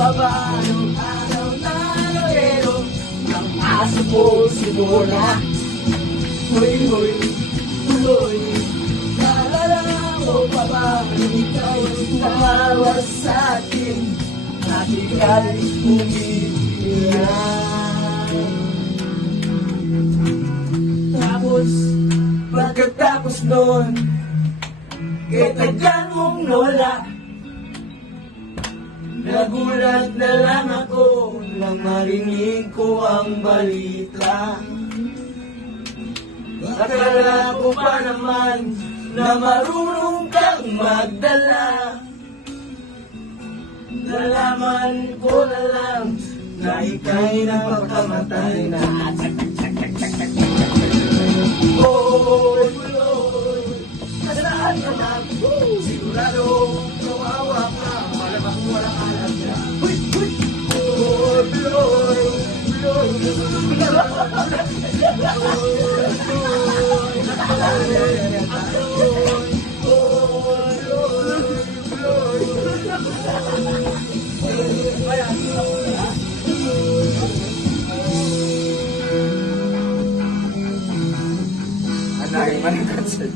pa ba nung araw na lorero ang aso ko simula? Hoy, hoy, tuloy, naalala mo pa ba nung ikaw tumawas sa akin? Natigay umiiyak. Tapos, pagkatapos nun, katagal mong nawala. Nagulat na lang ako nang marinig ko ang balita. Akala ko pa naman na marunong kang magdala. Nalaman ko na lang na ika'y napakamatay na. Oh, Lord, nasaan ka na? Sigurado kawawa ka, malamang walang alam na. Oh, Lord, Lord, Ang laki man ang concert.